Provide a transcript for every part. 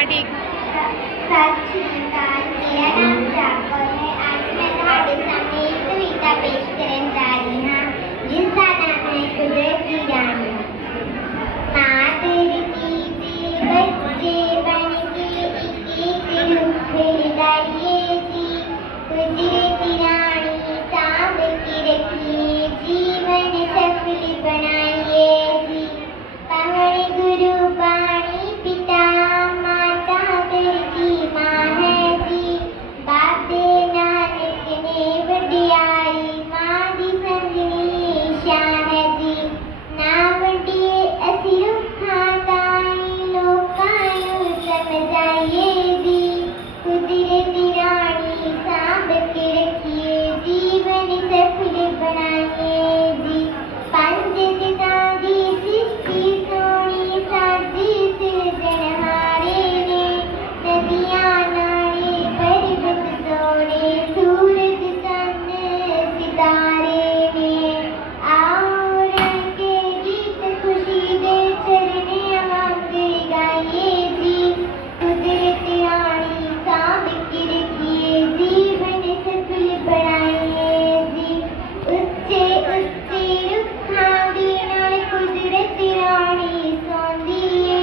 हाँ ठीक। सत श्री अकाल, मेरा नाम जागो है। आज मैं ਤੁਹਾਡੇ ਸਾਹਮਣੇ ਇੱਕ ਕਵਿਤਾ ਪੇਸ਼ ਕਰਨ ਜਾ ਰਹੀ ਹਾਂ ਜਿਸ ਦਾ ਨਾਮ ਹੈ ਕੁਦਰਤ ਦੀ ਰਾਣੀ। ਮਾਂ ਧਰਤੀ ਦੇ ਬੱਚੇ ਬਣ ਕੇ ਇੱਕ ਇੱਕ ਰੁੱਖ ਲਗਾਈਏ ਜੀ, ਕੁਦਰਤ ਦੀ ਰਾਣੀ ਸਾਂਭ ਕੇ ਰੱਖੀਏ, ਜੀਵਨ ਸਫਲ ਬਣਾਈਏ ਜੀ। पवन गुरु पानी पिता माता धरती माँ है जी, बाबे नानक ने वडियाई माँ दी संजनी शान है जी। ना वडिए असी रुखा ताई लोकां समझाइए जी, कुदरत रानी सांभ के रखिए, जीवन सफल बनाइए जी। पंज दिना दी सृष्टि सोनी साजी सिरजनहारे ने, नदियां नाले पर्वत सोने, सूरज चंद्र सितारे ने। आओ रंग के गीत खुशी दे चरने अंग गाइए जी, कुदरत रानी सांभ के रखिए, जीवन सफल बनाइए जी। उच्चे उच्चे रुखां दे नाल कुदरत रानी सौंदी है,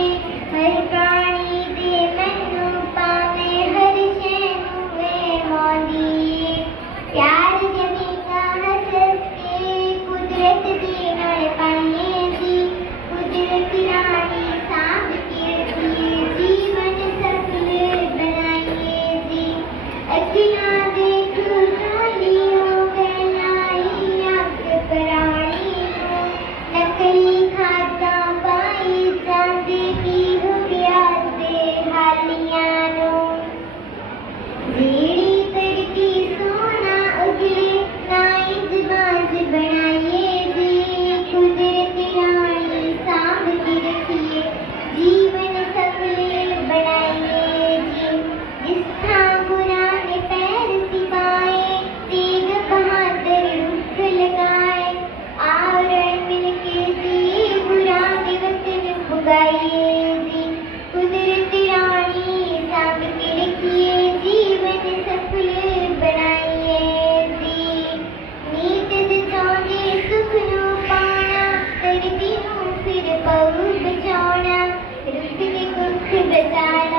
हर प्राणी दे मन नूं पावे, हर शै नूं वहाउंदी है। प्यार जमीदा हस हस के कुदरत दे नाल पाइए जी, कुदरत रानी सांभ के रखिए, जीवन सफल बनाइए जी। अखियां देख खाली हो गई अग प्राणी नूं, नकली खादां पाई जांदे की हो गया से हालियां नूं। ਜਿਹੜੀ ਧਰਤੀ ਸੋਨਾ ਉਗਲੇ ਨਾਇਜ ਬਾਜ ਬਣਾਈਏ ਜੀ, ਕੁਦਰਤ ਰਾਣੀ ਸਾਂਭ ਕੇ ਰੱਖੀਏ, ਜੀਵਨ ਸਫਲ ਬਣਾਈਏ ਜੀ। ਜਿਸ ਥਾਂ ਗੁਰਾਂ ਨੇ ਪੈਰ ਸਿਪਾਏ, ਤੇਗ ਬਹਾਦਰ ਰੁੱਖ ਲਗਾਏ, आओ रल मिल के जी गुरां दे वतन उगाइए जी, कुदरत रानी सांभ के रखिए, जीवन सफल बनाइए जी। नीत जचाउंदे सुख नूं पाना, धरती नूं फिर पऊ बचाउणा, रुख ते कुख बचाना।